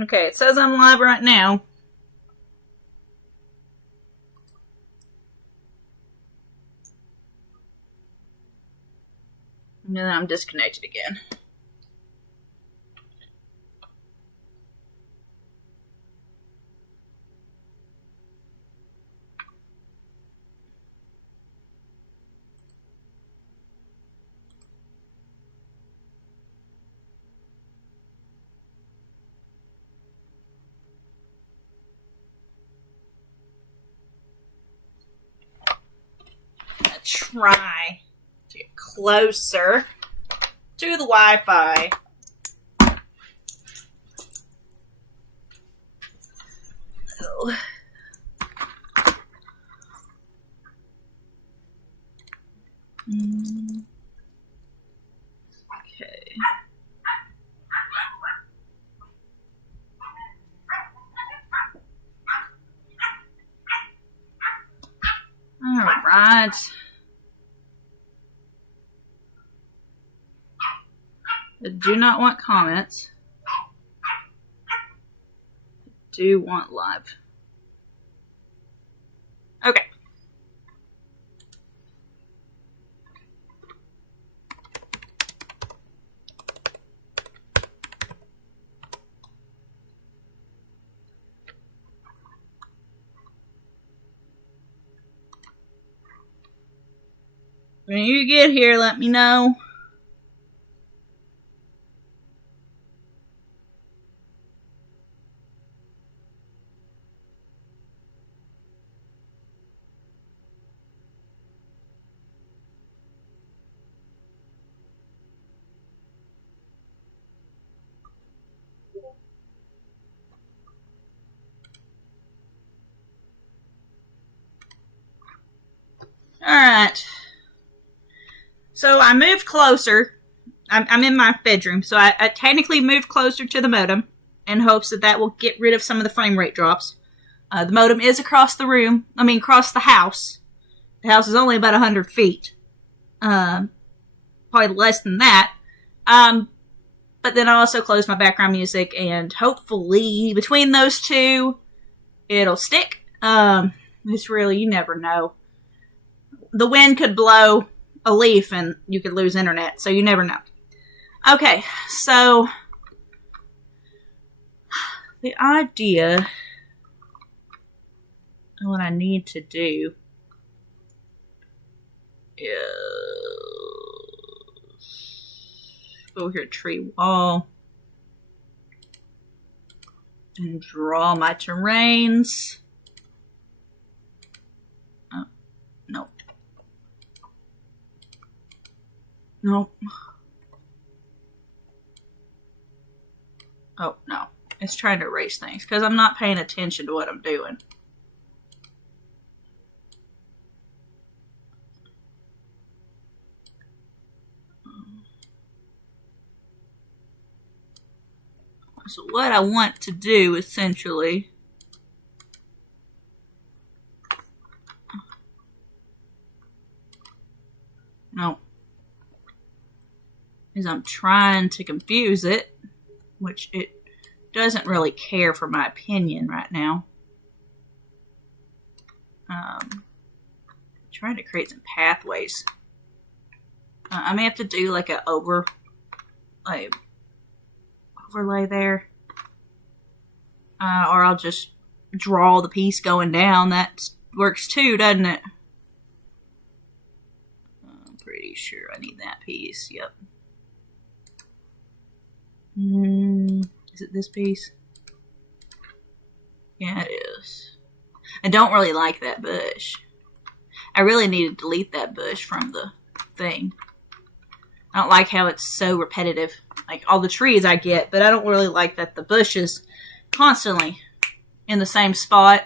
Okay, it says I'm live right now. And then I'm disconnected again. Try to get closer to the Wi-Fi. Oh. Okay. All right. I do not want comments. I do want live. Okay. When you get here, let me know. Alright. So I moved closer. I'm in my bedroom, so I technically moved closer to the modem in hopes that that will get rid of some of the frame rate drops. The modem is across the room. Across the house. The house is only about 100 feet. Probably less than that. But then I also closed my background music, and hopefully between those two, it'll stick. It's really, you never know. The wind could blow a leaf and you could lose internet, so you never know. Okay, so the idea of what I need to do is go here, tree wall, and draw my terrains. Oh, nope. Nope. Oh, no. It's trying to erase things because I'm not paying attention to what I'm doing. So what I want to do, essentially, is I'm trying to confuse it, which it doesn't really care for my opinion right now. Trying to create some pathways. I may have to do like a overlay there, or I'll just draw the piece going down. That works too, doesn't it? I'm pretty sure I need that piece. Yep. Is it this piece? Yeah, it is. I don't really like that bush. I really need to delete that bush from the thing. I don't like how it's so repetitive. Like all the trees I get, but I don't really like that the bush is constantly in the same spot.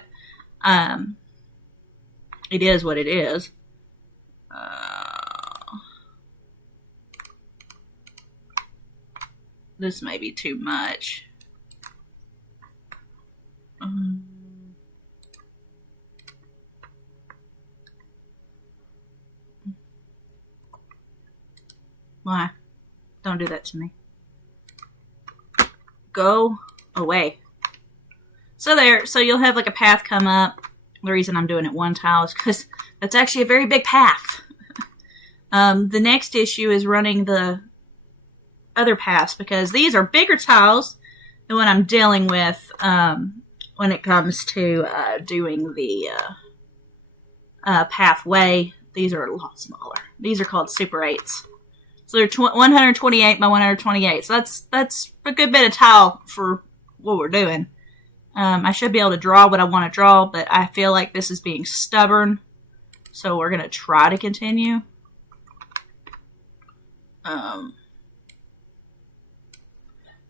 It is what it is. This may be too much. Why? Don't do that to me. Go away. So there, so you'll have like a path come up. The reason I'm doing it one tile is because that's actually a very big path. The next issue is running the other paths because these are bigger tiles than what I'm dealing with when it comes to doing the pathway. These are a lot smaller. These are called Super 8s. So they're 128 by 128. So that's a good bit of tile for what we're doing. I should be able to draw what I want to draw, but I feel like this is being stubborn. So we're going to try to continue. Oh,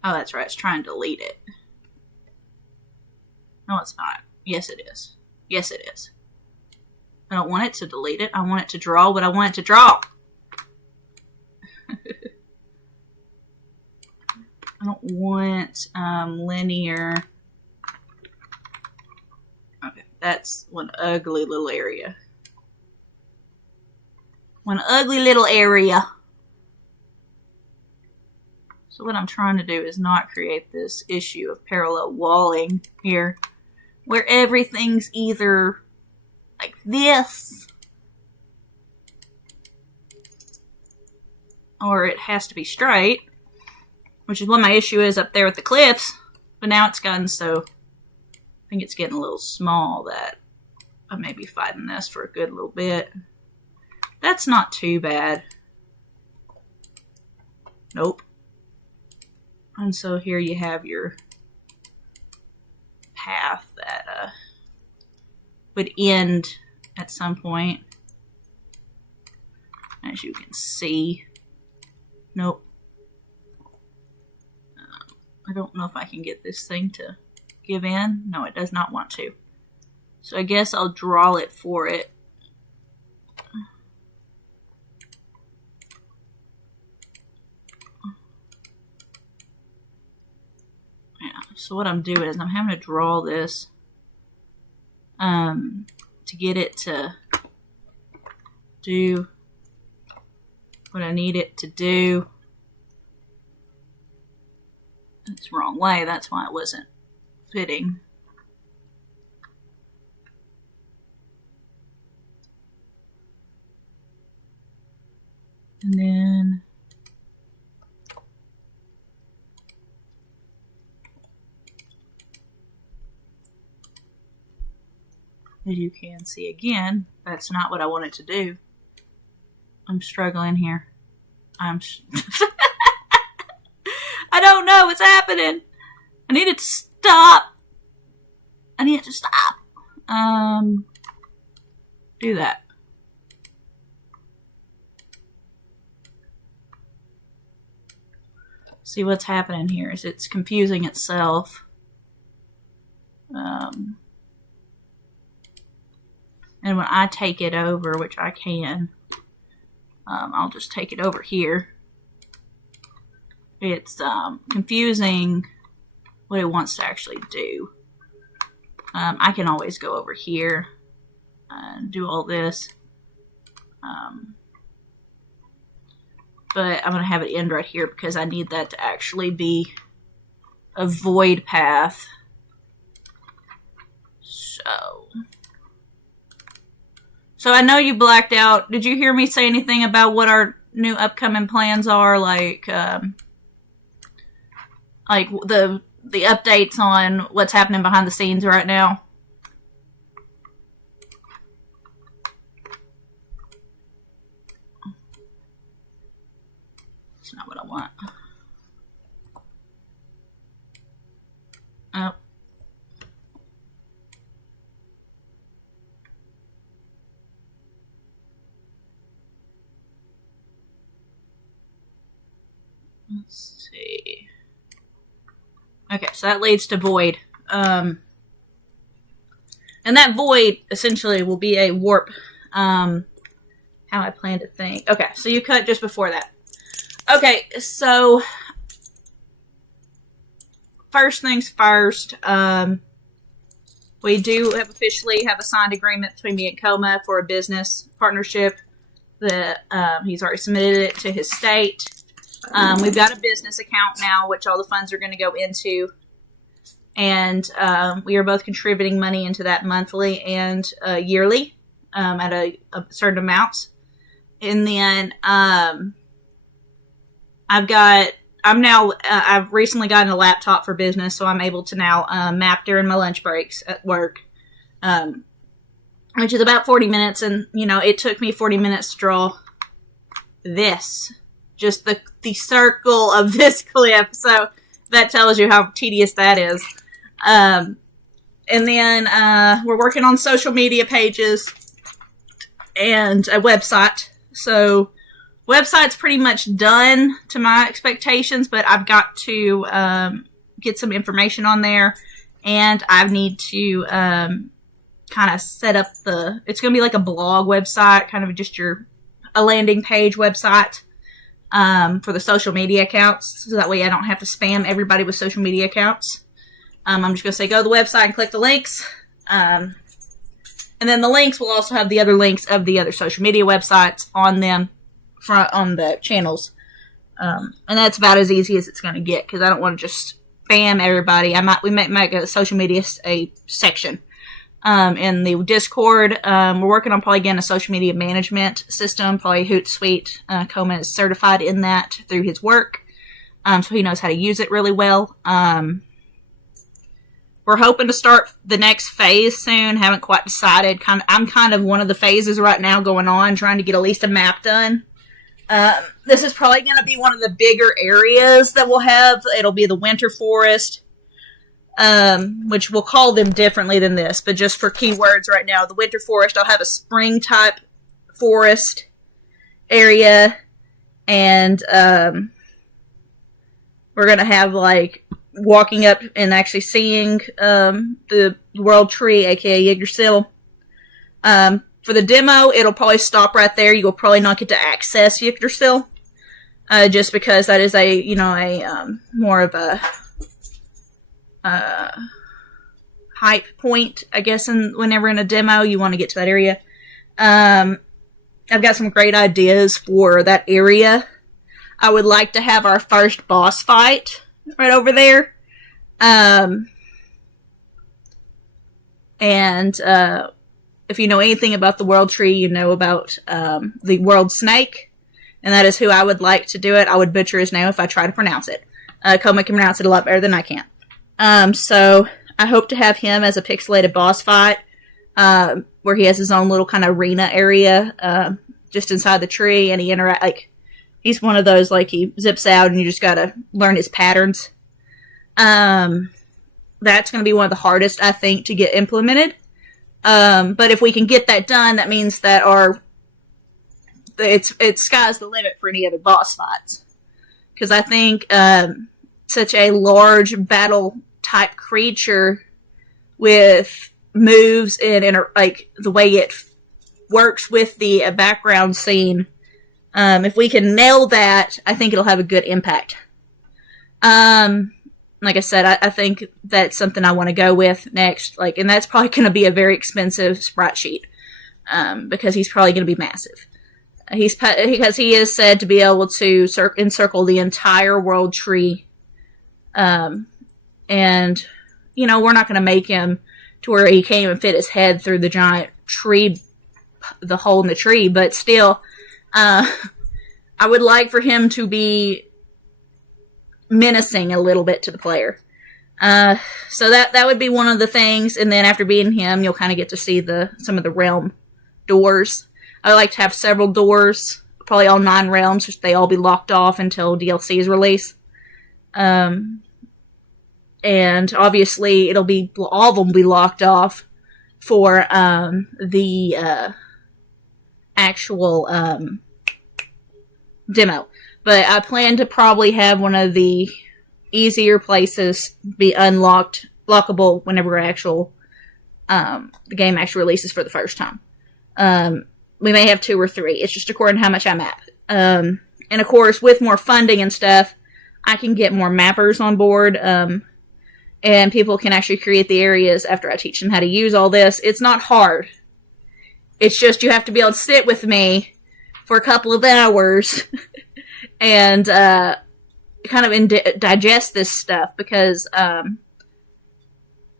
that's right. It's trying to delete it. No, it's not. Yes, it is. Yes, it is. I don't want it to delete it. I want it to draw what I want it to draw. I don't want linear. Okay, that's one ugly little area. One ugly little area. So what I'm trying to do is not create this issue of parallel walling here, where everything's either like this, or it has to be straight, which is what my issue is up there with the cliffs. But now it's gotten so, I think it's getting a little small that I may be fighting this for a good little bit. That's not too bad. Nope. And so here you have your path that would end at some point. As you can see. Nope. I don't know if I can get this thing to give in. No, it does not want to. So I guess I'll draw it for it. So what I'm doing is I'm having to draw this to get it to do what I need it to do. That's the wrong way. That's why it wasn't fitting. And then as you can see again, that's not what I wanted to do. I'm struggling here. I don't know what's happening. I need it to stop. I need it to stop. Do that. See what's happening here is it's confusing itself. And when I take it over, which I can, I'll just take it over here. It's confusing what it wants to actually do. I can always go over here and do all this. But I'm going to have it end right here because I need that to actually be a void path. So I know you blacked out. Did you hear me say anything about what our new upcoming plans are? Like the updates on what's happening behind the scenes right now? That's not what I want. Oh. Let's see. Okay, so that leads to void. And that void essentially will be a warp. How I plan to think. Okay, so you cut just before that. Okay, so first things first. We do officially have a signed agreement between me and Coma for a business partnership. That he's already submitted it to his state. We've got a business account now, which all the funds are going to go into. and we are both contributing money into that monthly and yearly at a certain amount. And then I've recently gotten a laptop for business, so I'm able to now map during my lunch breaks at work, which is about 40 minutes. And, it took me 40 minutes to draw this, just the circle of this clip. So that tells you how tedious that is. And then we're working on social media pages and a website. So website's pretty much done to my expectations, but I've got to get some information on there, and I need to kind of set up it's going to be like a blog website, kind of just a landing page website for the social media accounts, so that way I don't have to spam everybody with social media accounts. I'm just going to say go to the website and click the links. And then the links will also have the other links of the other social media websites on them, on the channels. And that's about as easy as it's going to get, because I don't want to just spam everybody. We might make a social media section. In the Discord, we're working on probably getting a social media management system, probably Hootsuite. Coleman is certified in that through his work, so he knows how to use it really well. We're hoping to start the next phase soon. Haven't quite decided. I'm kind of one of the phases right now going on, trying to get at least a map done. This is probably going to be one of the bigger areas that we'll have. It'll be the winter forest, which we'll call them differently than this, but just for keywords right now, the winter forest, I'll have a spring type forest area, and we're going to have walking up and actually seeing the world tree, aka Yggdrasil. For the demo, it'll probably stop right there. You'll probably not get to access Yggdrasil, just because that is a more of a hype point, I guess. Whenever in a demo, you want to get to that area. I've got some great ideas for that area. I would like to have our first boss fight right over there. If you know anything about the world tree, you know about the world snake, and that is who I would like to do it. I would butcher his name if I try to pronounce it. Koma can pronounce it a lot better than I can. So I hope to have him as a pixelated boss fight, where he has his own little kind of arena area, just inside the tree, and he's one of those, he zips out and you just gotta learn his patterns. That's gonna be one of the hardest, I think, to get implemented. But if we can get that done, that means that it's sky's the limit for any other boss fights. Because I think, such a large battle type creature with moves and the way it works with the background scene, if we can nail that, I think it'll have a good impact. Like I said, I think that's something I want to go with next. And that's probably going to be a very expensive sprite sheet, because he's probably going to be massive. Because he is said to be able to encircle the entire world tree. And, we're not going to make him to where he can't even fit his head through the giant tree, the hole in the tree, but still, I would like for him to be menacing a little bit to the player. So that would be one of the things, and then after beating him, you'll kind of get to see some of the realm doors. I like to have several doors, probably all 9 realms, which they all be locked off until DLC is released. And obviously it'll be, all of them will be locked off for the actual demo. But I plan to probably have one of the easier places be lockable whenever the game actually releases for the first time. We may have 2 or 3. It's just according to how much I map. And of course, with more funding and stuff, I can get more mappers on board, and people can actually create the areas after I teach them how to use all this. It's not hard. It's just you have to be able to sit with me for a couple of hours and kind of digest this stuff, because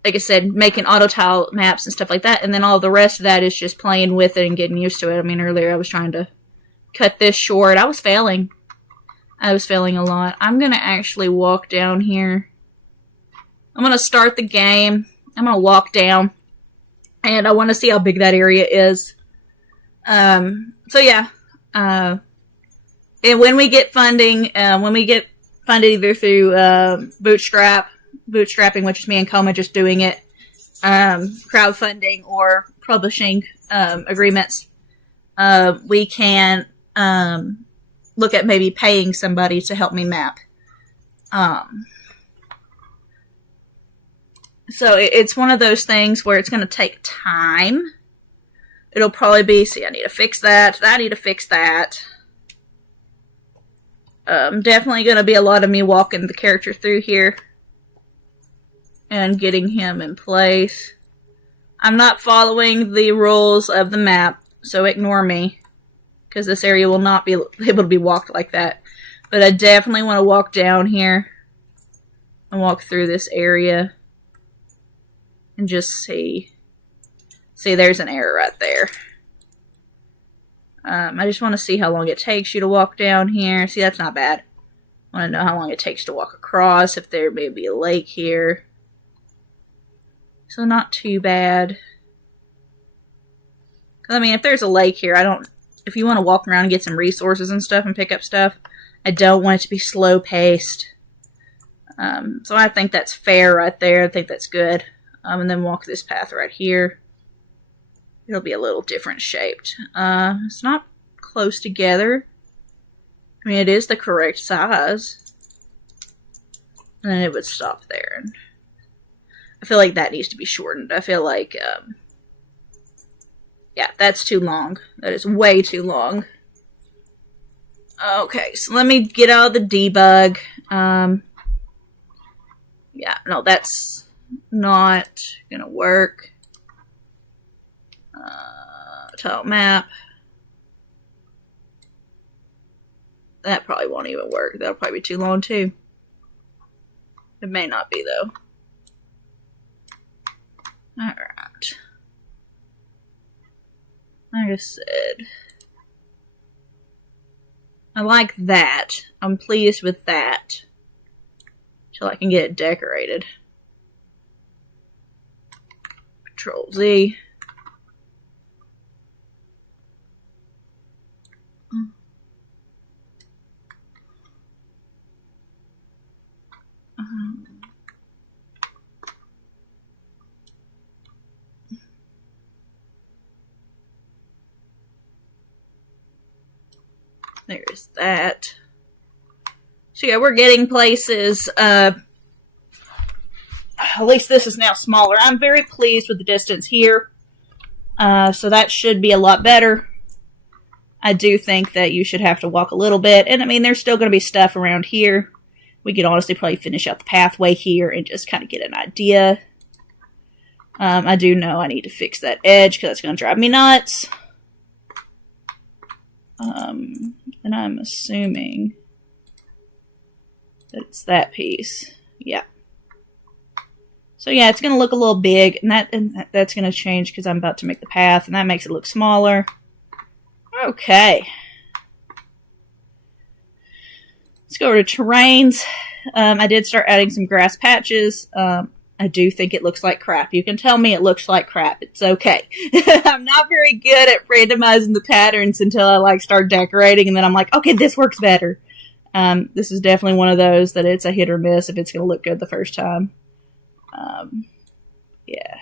like I said, making auto tile maps and stuff like that. And then all the rest of that is just playing with it and getting used to it. I mean, earlier I was trying to cut this short. I was failing. I was failing a lot. I'm going to actually walk down here. I'm going to start the game. I'm going to walk down. And I want to see how big that area is. So yeah. And when we get funding, either through bootstrapping, which is me and Coma just doing it, crowdfunding or publishing agreements, we can look at maybe paying somebody to help me map. So it's one of those things where it's going to take time. It'll probably be, see, I need to fix that. I need to fix that. Definitely going to be a lot of me walking the character through here and getting him in place. I'm not following the rules of the map, so ignore me, because this area will not be able to be walked like that. But I definitely want to walk down here and walk through this area and just see. See, there's an error right there. I just want to see how long it takes you to walk down here. See, that's not bad. I want to know how long it takes to walk across, if there may be a lake here. So not too bad. I mean, if there's a lake here, if you want to walk around and get some resources and stuff and pick up stuff, I don't want it to be slow paced. So I think that's fair right there. I think that's good. And then walk this path right here. It'll be a little different shaped. It's not close together. I mean, it is the correct size. And then it would stop there. I feel like that needs to be shortened. I feel like, yeah, that's too long. That is way too long. Okay, so let me get out of the debug. Yeah, no, that's not gonna work. Tile map. That probably won't even work. That'll probably be too long too. It may not be though. Alright. Like I said, I like that. I'm pleased with that. Until I can get it decorated. Control Z. There's that. So yeah, we're getting places. At least this is now smaller. I'm very pleased with the distance here. So that should be a lot better. I do think that you should have to walk a little bit. And I mean, there's still going to be stuff around here. We could honestly probably finish out the pathway here and just kind of get an idea. I do know I need to fix that edge because that's going to drive me nuts. And I'm assuming that it's that piece. Yeah. So yeah, it's going to look a little big, and that's going to change because I'm about to make the path, and that makes it look smaller. Okay. Let's go over to terrains. I did start adding some grass patches. I do think it looks like crap. You can tell me it looks like crap. It's okay. I'm not very good at randomizing the patterns until I start decorating, and then I'm like, okay, this works better. This is definitely one of those that it's a hit or miss if it's going to look good the first time. Yeah.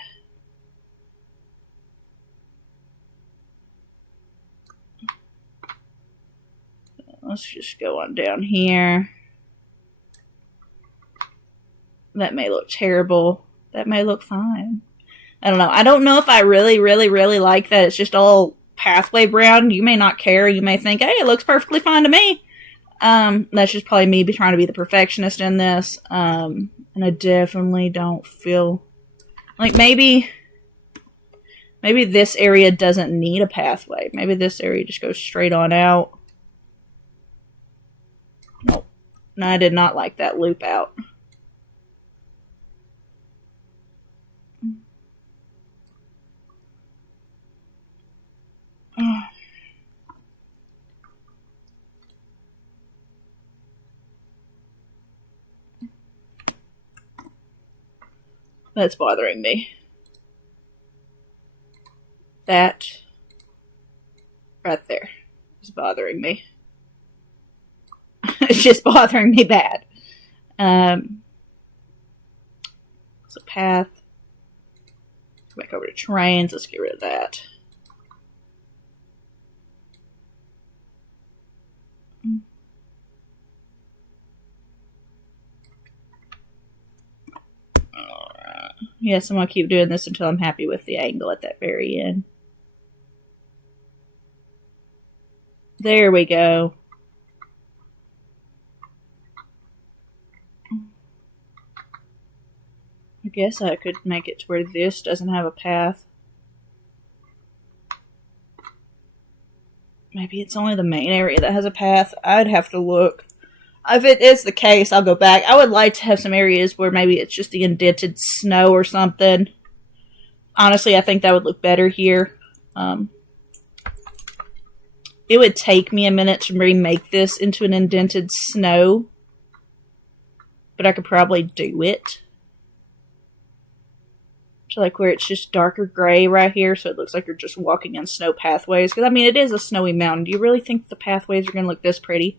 Let's just go on down here. That may look terrible. That may look fine. I don't know. I don't know if I really, really, really like that. It's just all pathway brown. You may not care. You may think, hey, it looks perfectly fine to me. That's just probably me trying to be the perfectionist in this. And I definitely don't feel like maybe this area doesn't need a pathway. Maybe this area just goes straight on out. Nope. No, I did not like that loop out. That's bothering me. That right there is bothering me. It's just bothering me bad. So path. Go back over to terrains. Let's get rid of that. Alright. Yes, I'm going to keep doing this until I'm happy with the angle at that very end. There we go. I guess I could make it to where this doesn't have a path. Maybe it's only the main area that has a path. I'd have to look. If it is the case, I'll go back. I would like to have some areas where maybe it's just the indented snow or something. Honestly, I think that would look better here. It would take me a minute to remake this into an indented snow. But I could probably do it. So like where it's just darker gray right here, so it looks like you're just walking on snow pathways. Because, I mean, it is a snowy mountain. Do you really think the pathways are going to look this pretty?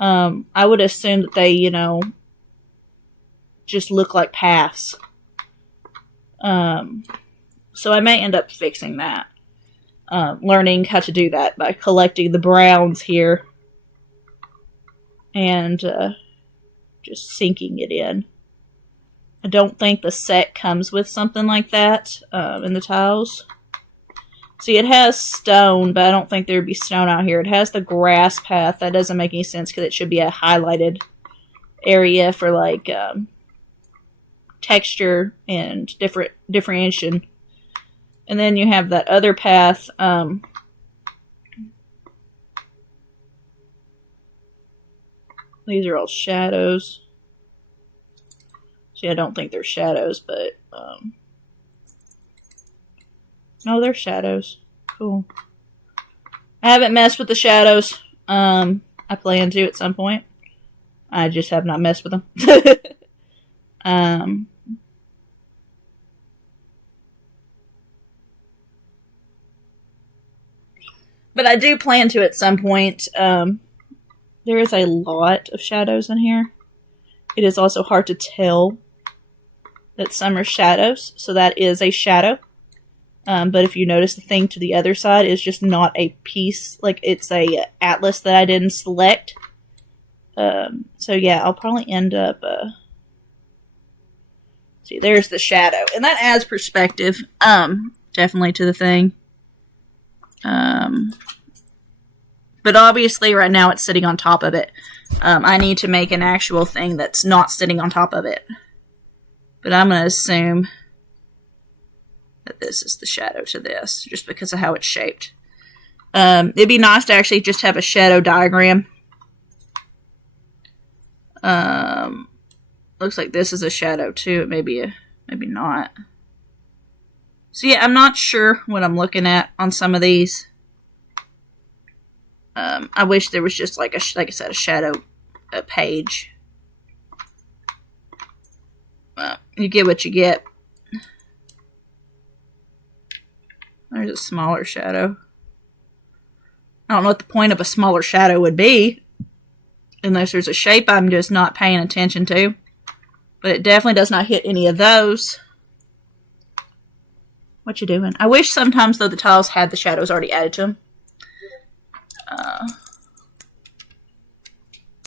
I would assume that they, you know, just look like paths. So I may end up fixing that. Learning how to do that by collecting the browns here. And just sinking it in. I don't think the set comes with something like that in the tiles. See, it has stone, but I don't think there would be stone out here. It has the grass path. That doesn't make any sense because it should be a highlighted area for, like, texture and differentiation. And then you have that other path. These are all shadows. See, I don't think they're shadows, but, no, they're shadows. Cool. I haven't messed with the shadows. I plan to at some point. I just have not messed with them. But I do plan to at some point. There is a lot of shadows in here. It is also hard to tell that some are shadows, so that is a shadow. But if you notice, the thing to the other side is just not a piece. Like, it's a atlas that I didn't select. So yeah, I'll probably end up... see, there's the shadow. And that adds perspective, definitely to the thing. But obviously, right now, it's sitting on top of it. I need to make an actual thing that's not sitting on top of it. But I'm going to assume that this is the shadow to this, just because of how it's shaped. It'd be nice to actually just have a shadow diagram. Looks like this is a shadow too. It may be maybe not. So yeah, I'm not sure what I'm looking at on some of these. I wish there was just like I said, a shadow page. You get what you get. There's a smaller shadow. I don't know what the point of a smaller shadow would be. Unless there's a shape I'm just not paying attention to. But it definitely does not hit any of those. What you doing? I wish sometimes, though, the tiles had the shadows already added to them. I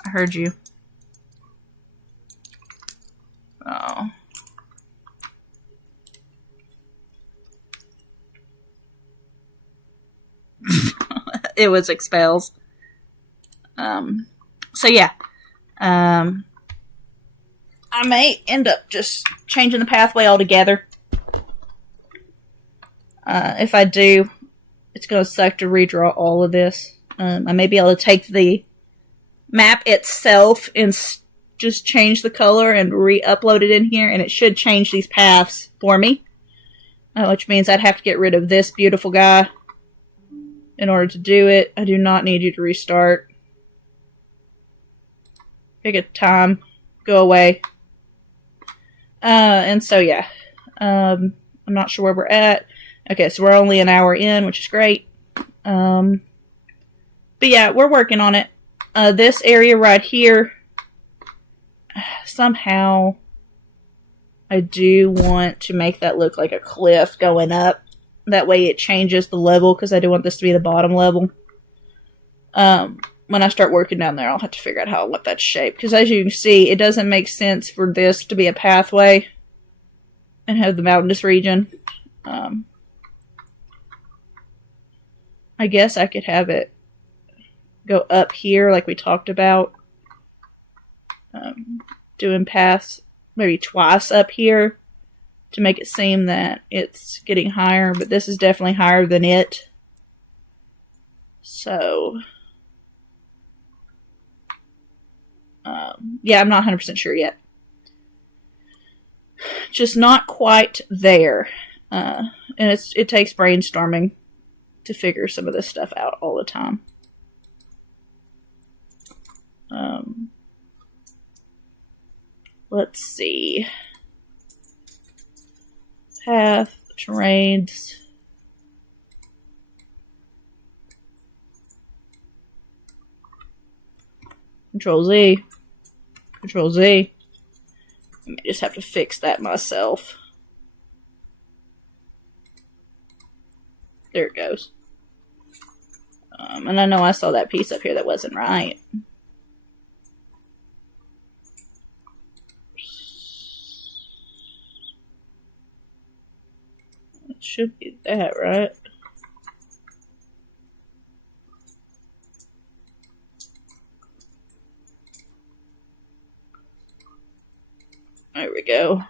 heard you. Oh. It was expels. So yeah. I may end up just changing the pathway altogether. If I do, it's going to suck to redraw all of this. I may be able to take the map itself and just change the color and re-upload it in here, and it should change these paths for me. Which means I'd have to get rid of this beautiful guy in order to do it. I do not need you to restart. Take a time. Go away. And so, yeah. I'm not sure where we're at. Okay, so we're only an hour in, which is great. But yeah, we're working on it. This area right here, somehow I do want to make that look like a cliff going up. That way it changes the level, because I do want this to be the bottom level. When I start working down there, I'll have to figure out how I want that shape. Because as you can see, it doesn't make sense for this to be a pathway and have the mountainous region. I guess I could have it go up here like we talked about. Doing paths maybe twice up here to make it seem that it's getting higher, but this is definitely higher than it. So, yeah, I'm not 100% sure yet. Just not quite there. And it takes brainstorming to figure some of this stuff out all the time. Let's see. Path, terrains. Control Z. Control Z. I may just have to fix that myself. There it goes. And I know I saw that piece up here that wasn't right. It should be that, right? There we go.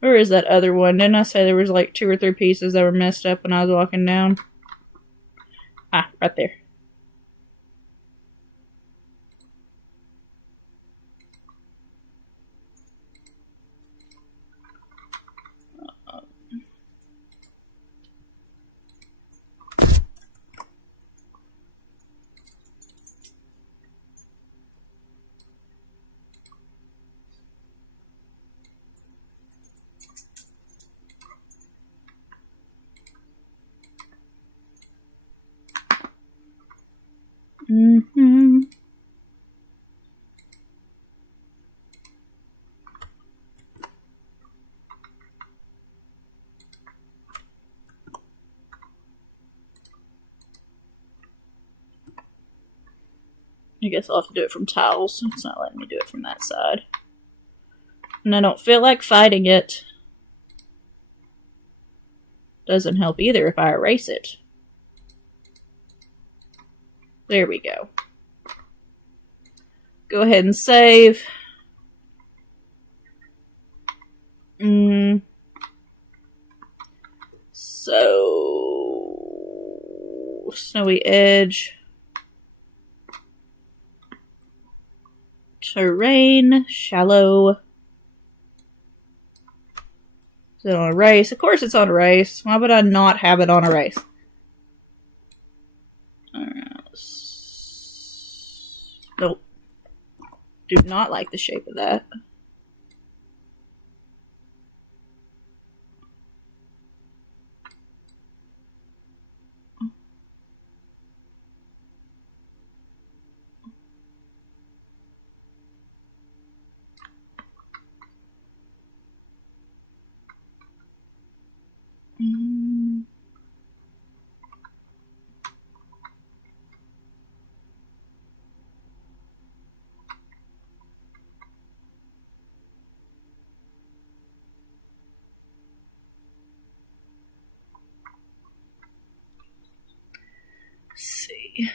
Where is that other one? Didn't I say there was like 2 or 3 pieces that were messed up when I was walking down? Ah, right there. Mm-hmm. I guess I'll have to do it from tiles. It's not letting me do it from that side. And I don't feel like fighting it. Doesn't help either if I erase it. There we go. Go ahead and save. So, snowy edge. Terrain, shallow. Is it on erase? Of course it's on erase. Why would I not have it on erase? Nope. Do not like the shape of that. See.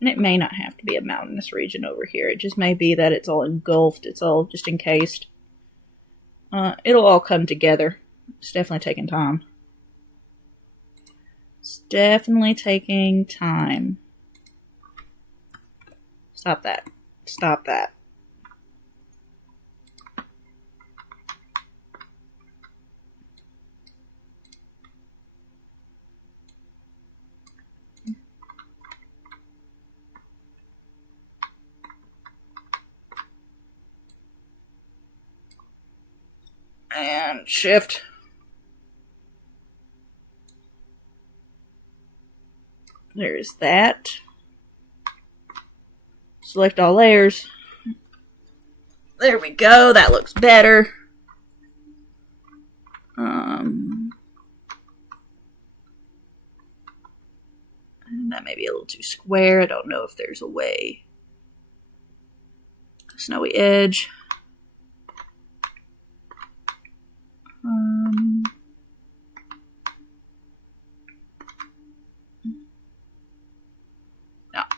And it may not have to be a mountainous region over here. It just may be that it's all engulfed. It's all just encased. It'll all come together. It's definitely taking time. It's definitely taking time. Stop that. Stop that. And shift. There's that. Select all layers. There we go. That looks better. That may be a little too square. I don't know if there's a way. Snowy edge. No,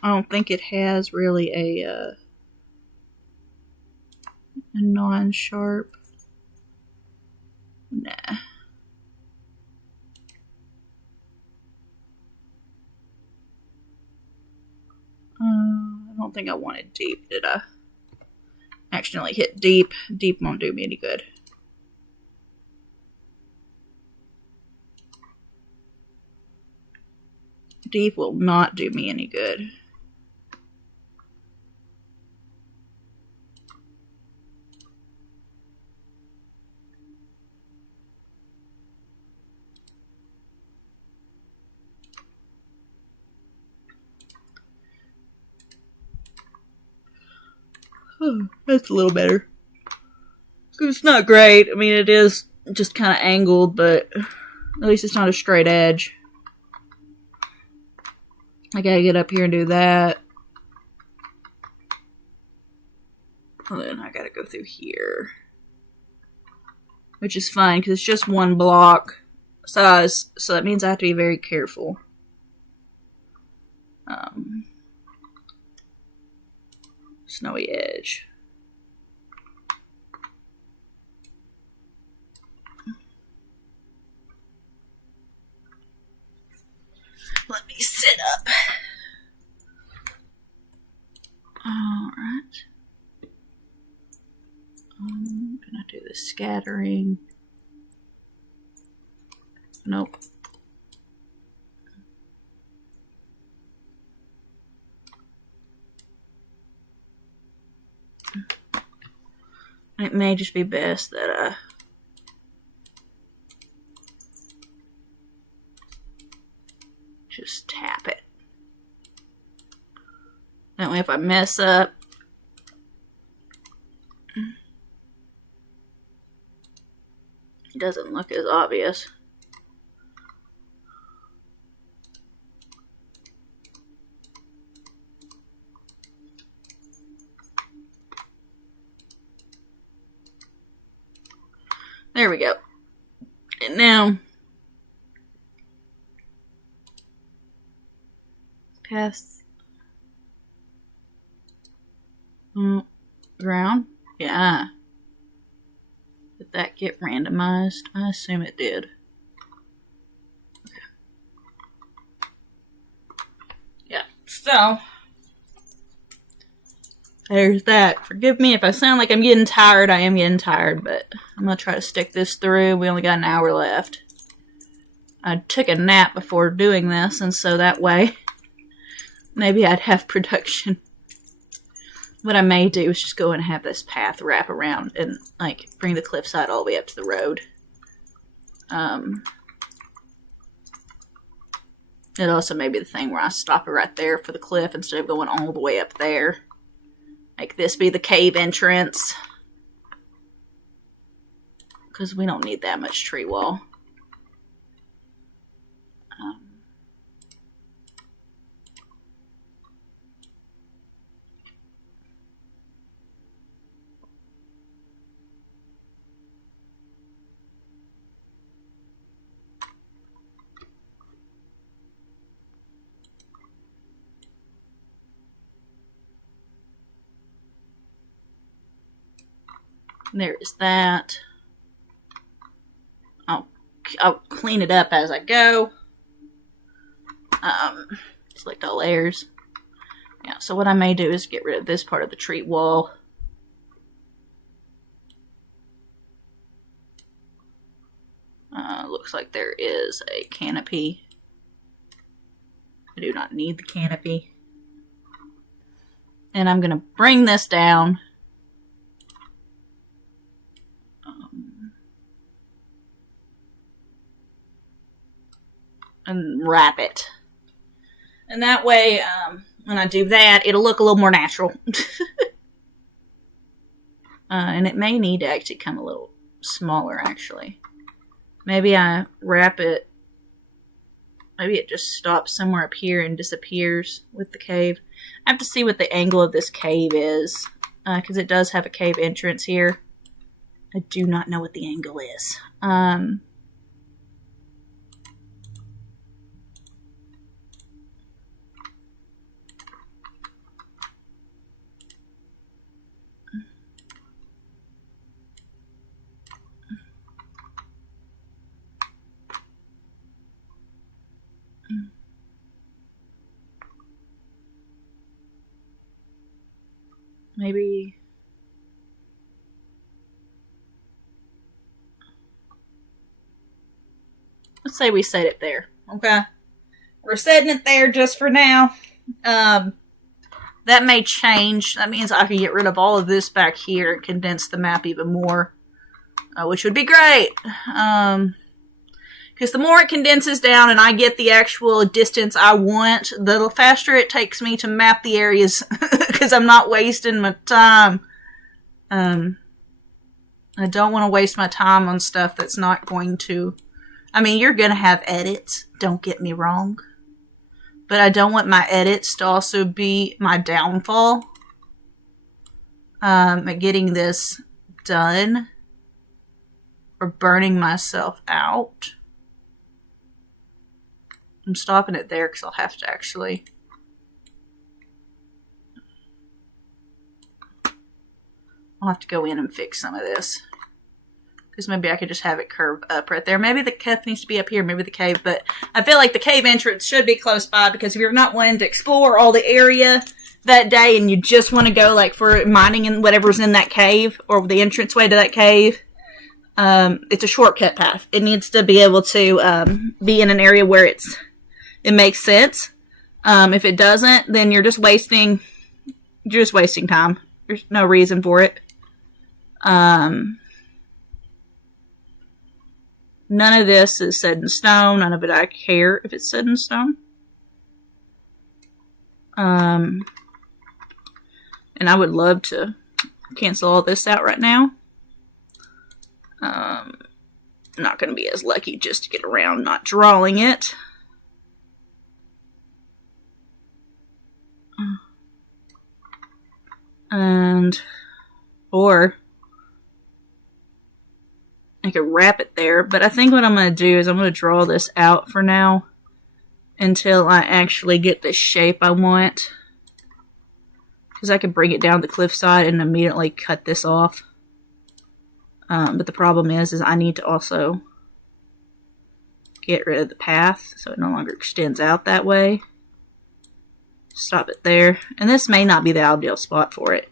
I don't think it has really a non-sharp. Nah. I don't think I wanted deep, did I? Accidentally hit deep. Deep won't do me any good. Deep will not do me any good. Oh, that's a little better. It's not great. I mean, it is just kind of angled, but at least it's not a straight edge. I gotta get up here and do that. And then I gotta go through here. Which is fine, because it's just one block size, so that means I have to be very careful. Snowy edge. Let me sit up. Alright. I'm gonna do the scattering. Nope. It may just be best that I just tap it. That way if I mess up, it doesn't look as obvious. There we go. And now, pass ground. Yeah. Did that get randomized? I assume it did. Okay. Yeah. So there's that. Forgive me if I sound like I'm getting tired. I am getting tired, but I'm going to try to stick this through. We only got an hour left. I took a nap before doing this, and so that way maybe I'd have production. What I may do is just go and have this path wrap around and like bring the cliffside all the way up to the road. It also may be the thing where I stop it right there for the cliff instead of going all the way up there. Make this be the cave entrance. Because we don't need that much tree wall. There is that. I'll clean it up as I go. Select all layers. Yeah, so what I may do is get rid of this part of the tree wall. Looks like there is a canopy. I do not need the canopy. And I'm going to bring this down. and wrap it. And that way, when I do that, it'll look a little more natural. And it may need to actually come a little smaller, actually. Maybe I wrap it. Maybe it just stops somewhere up here and disappears with the cave. I have to see what the angle of this cave is, because it does have a cave entrance here. I do not know what the angle is. Maybe... let's say we set it there, okay? We're setting it there just for now. That may change. That means I can get rid of all of this back here and condense the map even more, which would be great. Because the more it condenses down and I get the actual distance I want, the faster it takes me to map the areas, because I'm not wasting my time. I don't want to waste my time on stuff that's not going to... I mean, you're going to have edits, don't get me wrong. But I don't want my edits to also be my downfall at getting this done. Or burning myself out. I'm stopping it there because I'll have to actually... I'll have to go in and fix some of this. Because maybe I could just have it curve up right there. Maybe the cave needs to be up here, maybe the cave. But I feel like the cave entrance should be close by, because if you're not wanting to explore all the area that day and you just want to go like for mining and whatever's in that cave, or the entranceway to that cave, it's a shortcut path. It needs to be able to be in an area where it makes sense. If it doesn't, then you're just wasting time. There's no reason for it. None of this is set in stone. None of it I care if it's set in stone. And I would love to cancel all this out right now. I'm not going to be as lucky just to get around not drawing it. Or I could wrap it there, but I think what I'm going to do is I'm going to draw this out for now until I actually get the shape I want. Because I could bring it down the cliffside and immediately cut this off. But the problem is I need to also get rid of the path so it no longer extends out that way. Stop it there. And this may not be the ideal spot for it.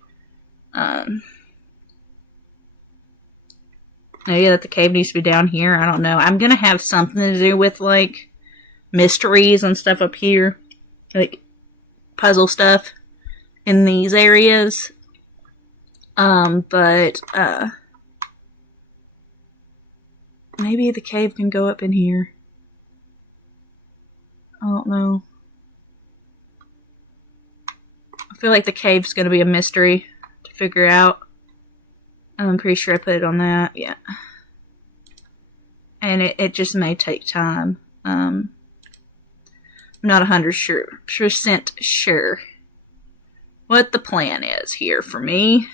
Maybe that the cave needs to be down here. I don't know. I'm going to have something to do with, like, mysteries and stuff up here. Like, puzzle stuff in these areas. But maybe the cave can go up in here. I don't know. I feel like the cave's going to be a mystery to figure out. I'm pretty sure I put it on that. Yeah. And it just may take time. I'm not 100% sure what the plan is here for me.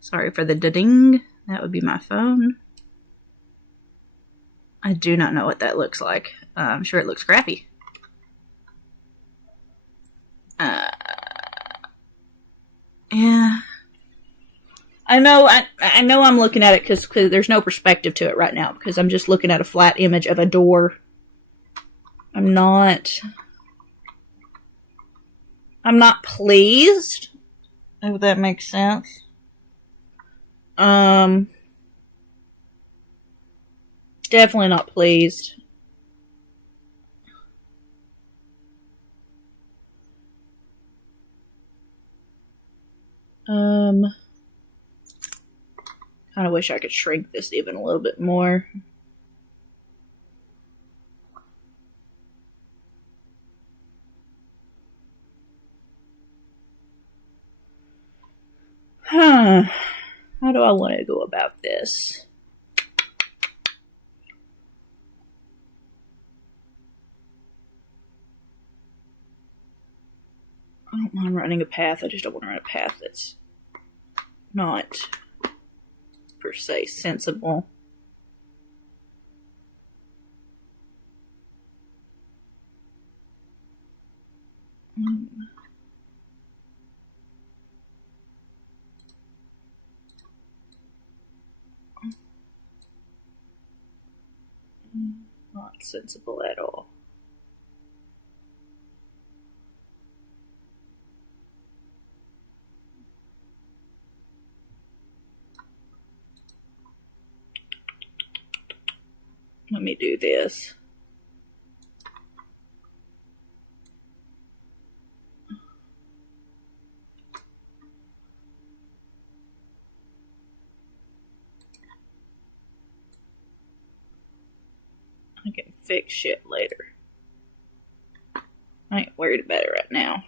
Sorry for the ding. That would be my phone. I do not know what that looks like. I'm sure it looks crappy. Yeah. I know I'm looking at it because there's no perspective to it right now, because I'm just looking at a flat image of a door. I'm not pleased, if that makes sense. Definitely not pleased. Kind of wish I could shrink this even a little bit more. How do I want to go about this? I don't mind running a path. I just don't want to run a path that's not per se sensible. Not sensible at all. Let me do this. I can fix shit later. I ain't worried about it right now.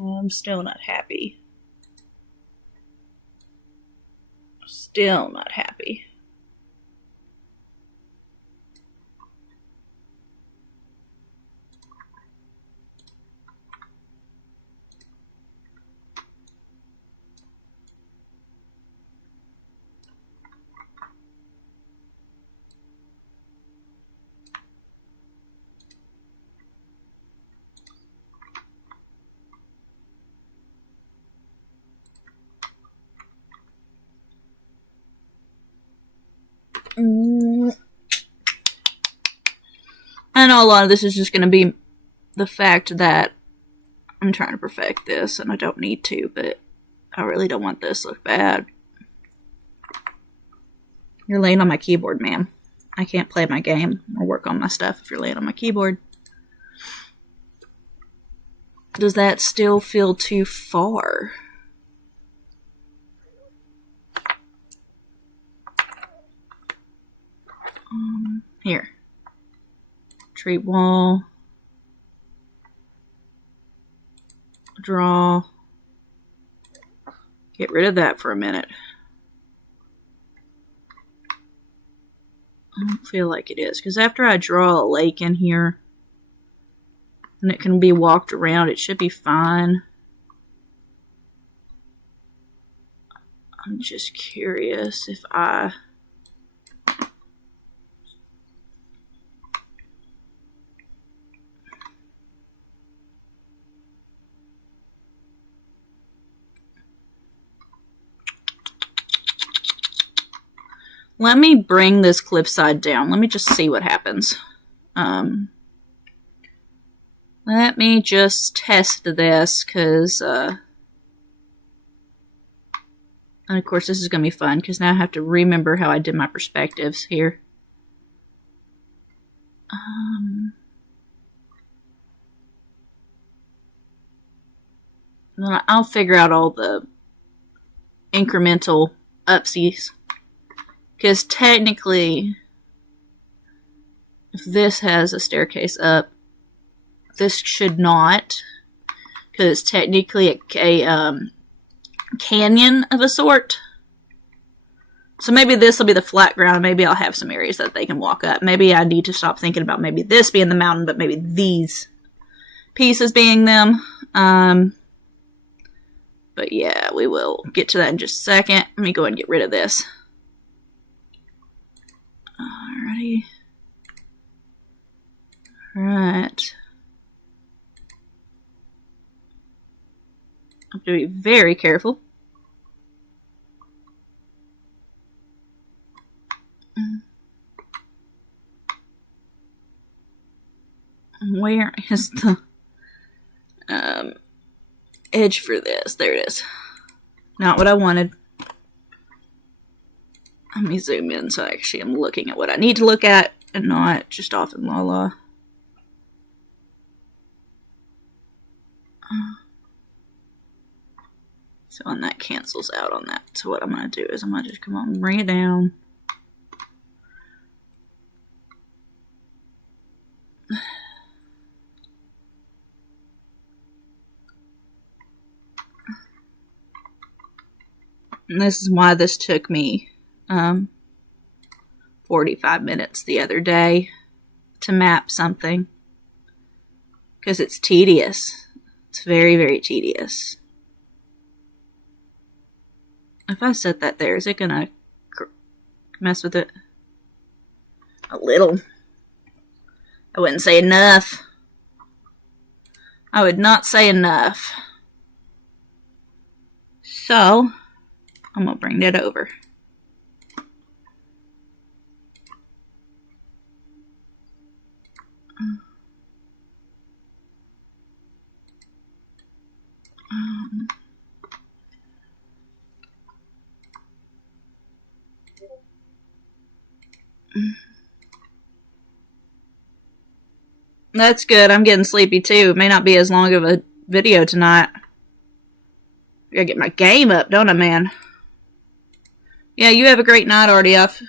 I'm still not happy. Still not happy. I know a lot of this is just going to be the fact that I'm trying to perfect this, and I don't need to, but I really don't want this to look bad. You're laying on my keyboard, ma'am. I can't play my game or work on my stuff if you're laying on my keyboard. Does that still feel too far? Here. Tree wall. Draw. Get rid of that for a minute. I don't feel like it is, because after I draw a lake in here, and it can be walked around, it should be fine. I'm just curious if I... Let me bring this cliffside down. Let me just see what happens. Let me just test this, because, and of course this is going to be fun, because now I have to remember how I did my perspectives here. Then I'll figure out all the incremental upsies. Because technically, if this has a staircase up, this should not. Because it's technically a canyon of a sort. So maybe this will be the flat ground. Maybe I'll have some areas that they can walk up. Maybe I need to stop thinking about maybe this being the mountain, but maybe these pieces being them. But yeah, we will get to that in just a second. Let me go ahead and get rid of this. Right. I have to be very careful. Where is the edge for this? There it is. Not what I wanted. Let me zoom in so I actually am looking at what I need to look at and not just off in la la. So on that cancels out on that. So what I'm going to do is I'm going to just come on and bring it down. And this is why this took me 45 minutes the other day to map something. Because it's tedious. It's very, very tedious. If I set that there, is it going to mess with it? A little. I wouldn't say enough. I would not say enough. So, I'm going to bring that over. That's good. I'm getting sleepy too. It may not be as long of a video tonight. I gotta get my game up, don't I, man? Yeah, you have a great night, RDF.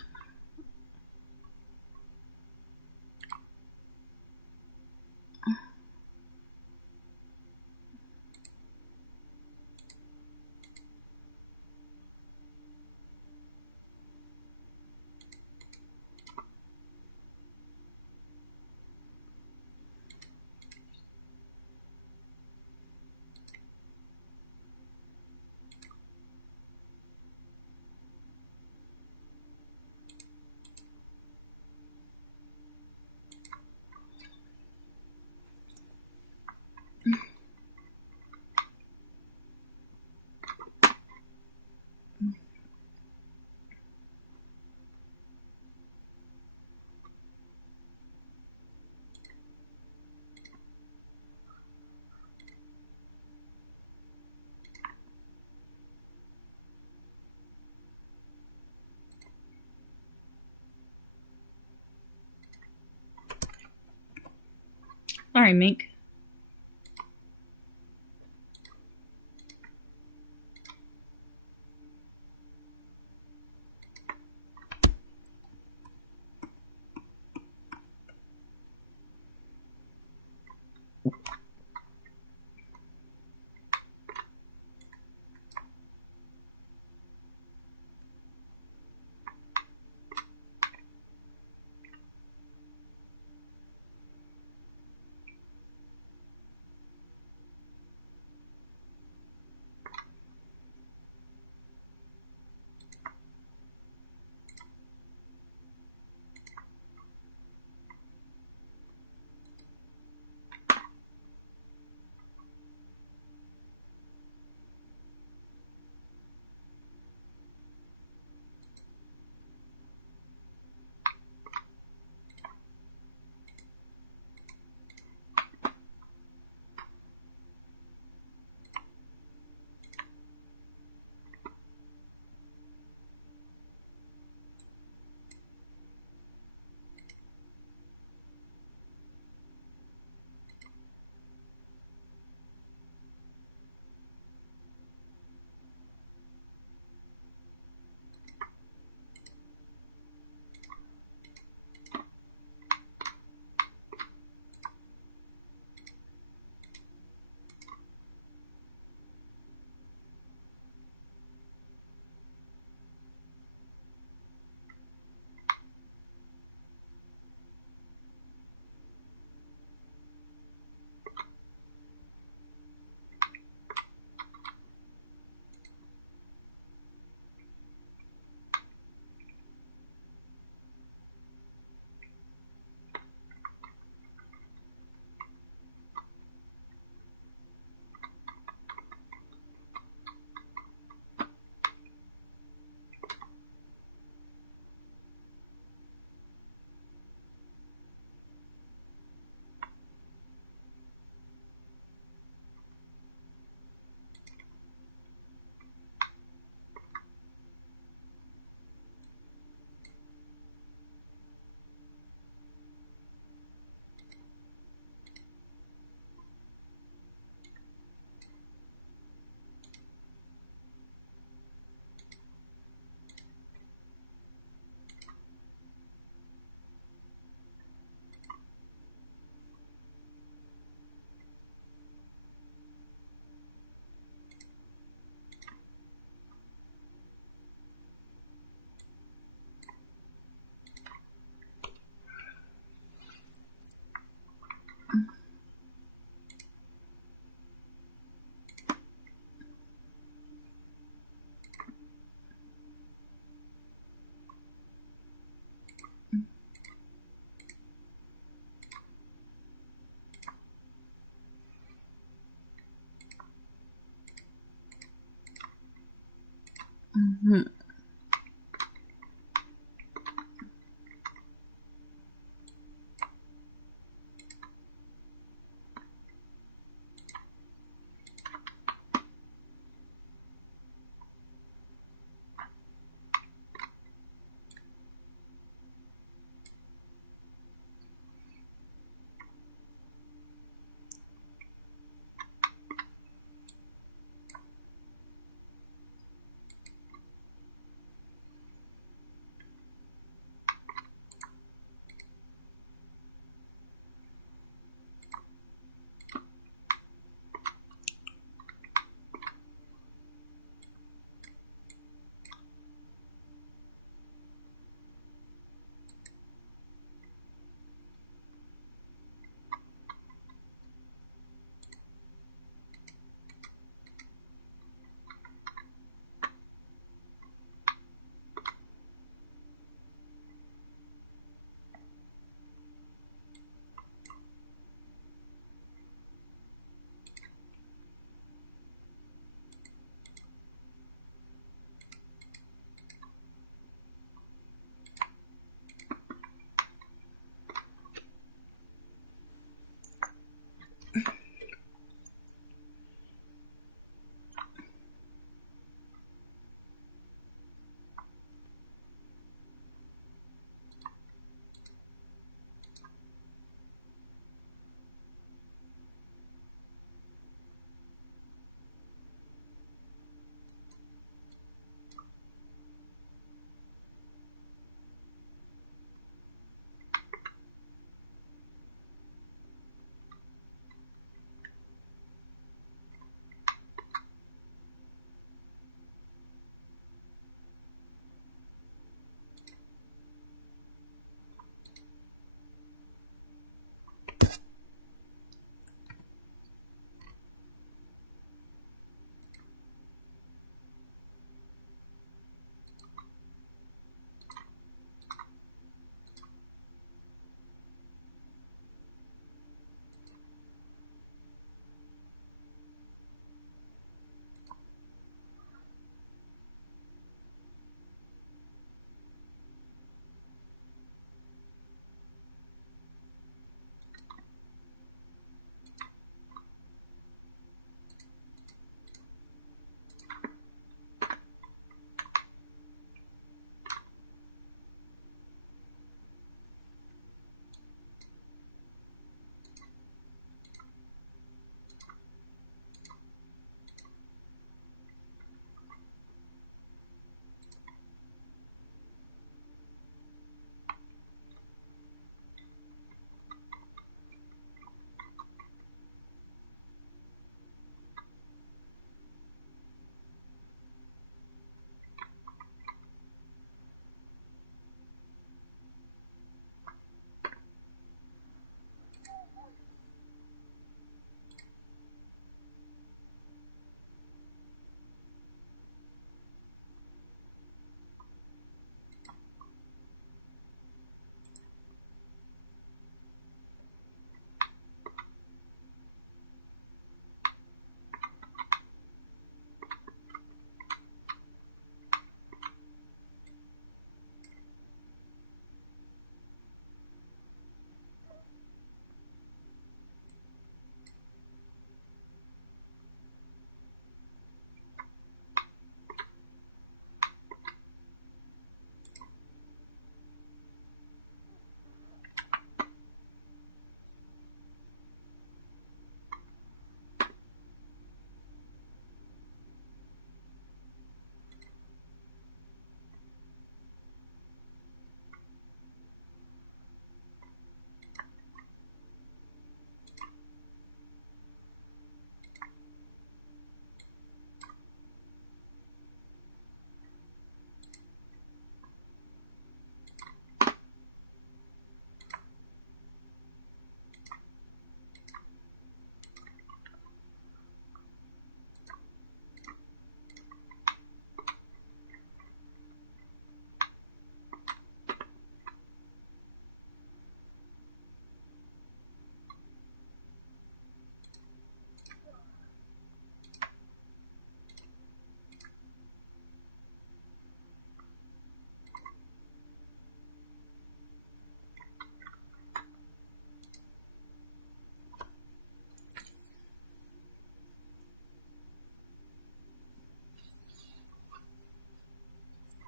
Sorry, Mink.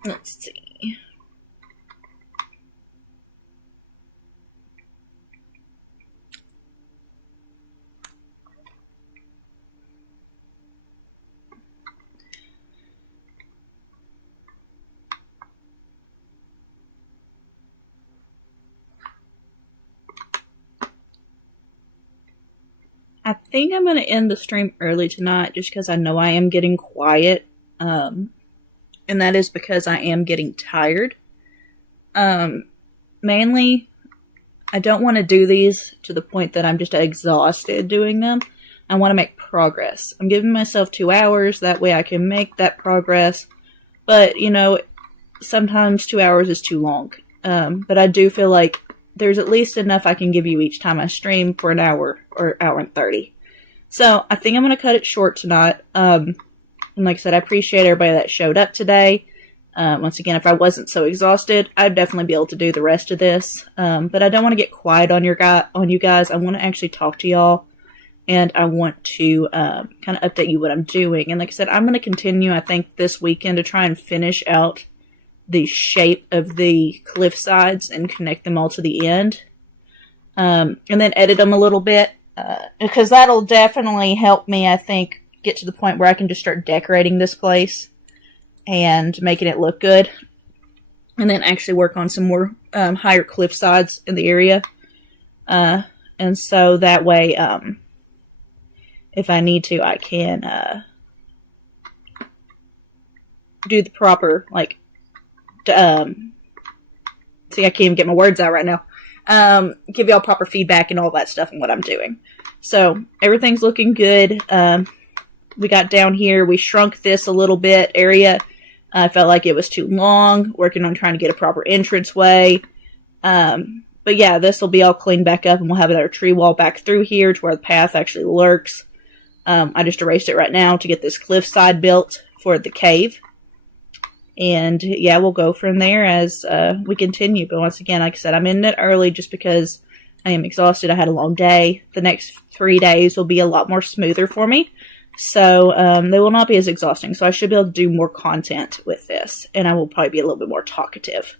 Let's see. I think I'm going to end the stream early tonight just because I know I am getting quiet. And that is because I am getting tired. Mainly, I don't want to do these to the point that I'm just exhausted doing them. I want to make progress. I'm giving myself 2 hours. That way I can make that progress. But, you know, sometimes 2 hours is too long. But I do feel like there's at least enough I can give you each time I stream for an hour or hour and 30. So I think I'm going to cut it short tonight. And like I said, I appreciate everybody that showed up today. Once again, if I wasn't so exhausted, I'd definitely be able to do the rest of this. But I don't want to get quiet on you guys. I want to actually talk to y'all. And I want to kind of update you what I'm doing. And like I said, I'm going to continue, I think, this weekend to try and finish out the shape of the cliff sides and connect them all to the end. And then edit them a little bit. Because that'll definitely help me, I think, get to the point where I can just start decorating this place and making it look good. And then actually work on some more higher cliff sides in the area. And so that way, if I need to, I can do the proper, like, see, I can't even get my words out right now. Give y'all proper feedback and all that stuff and what I'm doing. So, everything's looking good. We got down here, we shrunk this a little bit area. I felt like it was too long, working on trying to get a proper entranceway. But yeah, this will be all cleaned back up and we'll have our tree wall back through here to where the path actually lurks. I just erased it right now to get this cliffside built for the cave. And yeah, we'll go from there as we continue. But once again, like I said, I'm in it early just because I am exhausted. I had a long day. The next 3 days will be a lot more smoother for me. So they will not be as exhausting. So I should be able to do more content with this. And I will probably be a little bit more talkative.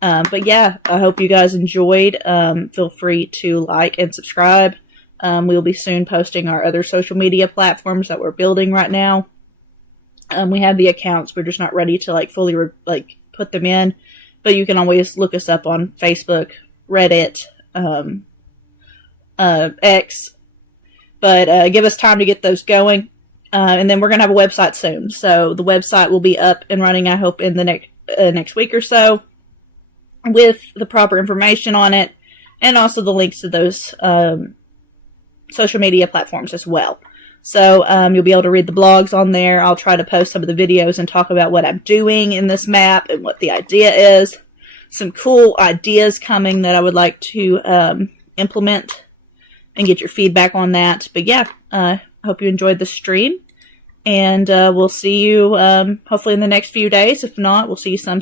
But yeah, I hope you guys enjoyed. Feel free to like and subscribe. We'll be soon posting our other social media platforms that we're building right now. We have the accounts. We're just not ready to like fully put them in. But you can always look us up on Facebook, Reddit, X. But give us time to get those going. And then we're going to have a website soon. So the website will be up and running, I hope, in the next week or so, with the proper information on it. And also the links to those social media platforms as well. So you'll be able to read the blogs on there. I'll try to post some of the videos and talk about what I'm doing in this map and what the idea is. Some cool ideas coming that I would like to implement and get your feedback on that. But yeah, I hope you enjoyed the stream. And we'll see you hopefully in the next few days. If not, we'll see you some